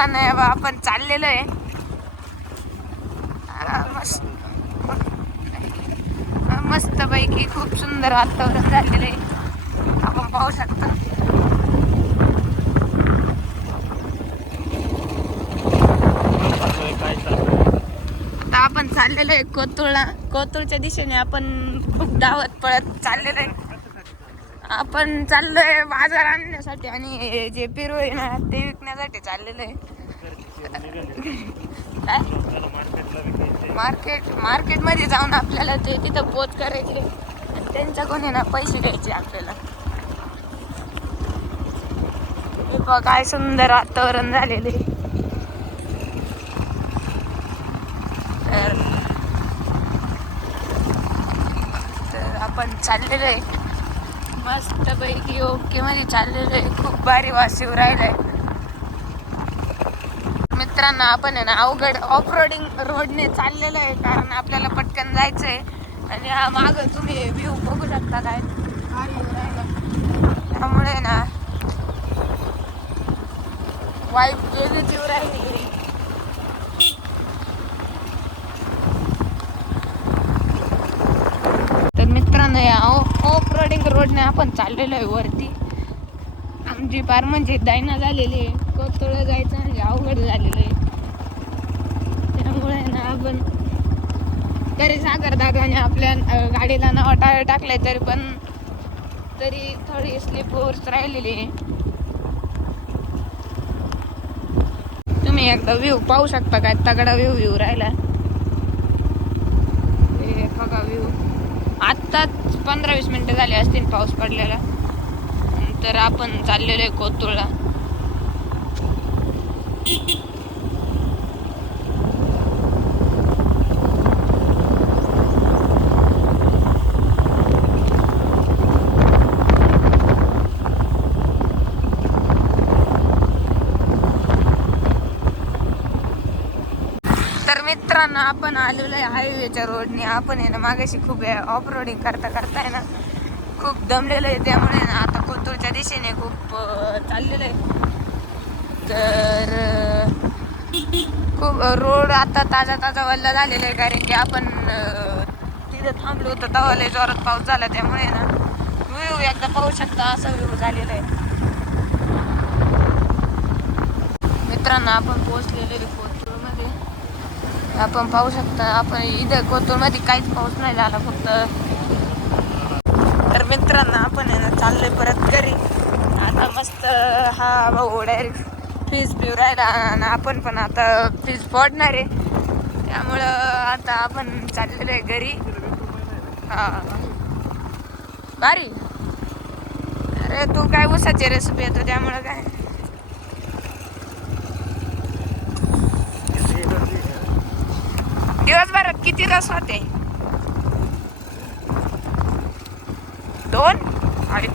मित्रांनो आपण चाललेलो आहे मस्त पैकी खूप सुंदर वातावरण झालेलं आहे आपण पाहू शकता. आता आपण चाललेलो आहे कोतुळच्या दिशेने आपण खूप धावत पळत चाललेलो आहे. आपण चाललोय बाजार आणण्यासाठी आणि जे पेरू आहे ना ते विकण्यासाठी चाललेलं आहे. मार्केट मध्ये जाऊन आपल्याला ते तिथं पोच करायचे आणि त्यांच्याकडून आहे ना पैसे द्यायचे आपल्याला. काय सुंदर वातावरण झालेले. तर आपण चाललेलो आहे मस्त पैकी ओके मध्ये चाललेलो आहे. खूप भारी वास येऊ राहिलाय. मित्रांनो आपण आहे ना अवघड ऑफ रोडिंग रोडने चाललेलो आहे कारण आपल्याला पटकन जायचंय. आणि हा माग तुम्ही व्ह्यू बघू शकता काय त्यामुळे ना वाईफ वेगळीच येऊ राहिली. तर मित्रांनो या ऑफ रोडिंग रोडने आपण चाललेलो आहे वरती. आमची पार म्हणजे दैना झालेली आहे. कोतुळ जायचं म्हणजे अवघड झालेलं आहे. त्यामुळे ना आपण तरी सागर दादाने आपल्या गाडीला नाव टायर टाकलंय तरी थोडी स्लिप ओव्हर्स राहिलेली आहे. तुम्ही एकदा व्ह्यू पाहू शकता काय तगडा व्ह्यू राहिला. हे बघा व्ह्यू. आत्ताच 15-20 मिनिटं झाली असतील पाऊस पडलेला. तर आपण चाललेलो आहे कोतुळला. तर मित्रांनो आपण आलेलो आहे हायवेच्या रोडने. आपण आहे ना मागाशी खूप ऑफ रोडिंग करता आहे ना खूप दमलेलं आहे. त्यामुळे ना आता कोतुळच्या दिशेने खूप चाललेलं आहे. तर खूप रोड आता ताजा वल्ला झालेला आहे कारण की आपण तिथे थांबलो होतो तेव्हा लय जोरात पाऊस झाला. त्यामुळे ना व्ह्यू एकदा पाहू शकता असा व्ह्यू झालेला आहे. मित्रांनो आपण पोहोचलेलो आहे कोतुळमध्ये. आपण पाहू शकता आपण इथं कोतुळमध्ये काहीच पाऊस नाही झाला फक्त. तर मित्रांनो आपण आहे ना चाललोय परत घरी. आता मस्त हा भाऊ डायरेक्ट फीज पिऊ राहिला आणि आपण पण आता फीज फोडणार आहे. त्यामुळं आता आपण चाललेलो आहे घरी. हा भारी. अरे तू काय उसाची रेसिपी येतो त्यामुळं काय दिवसभरात किती रस होते? 2 आणि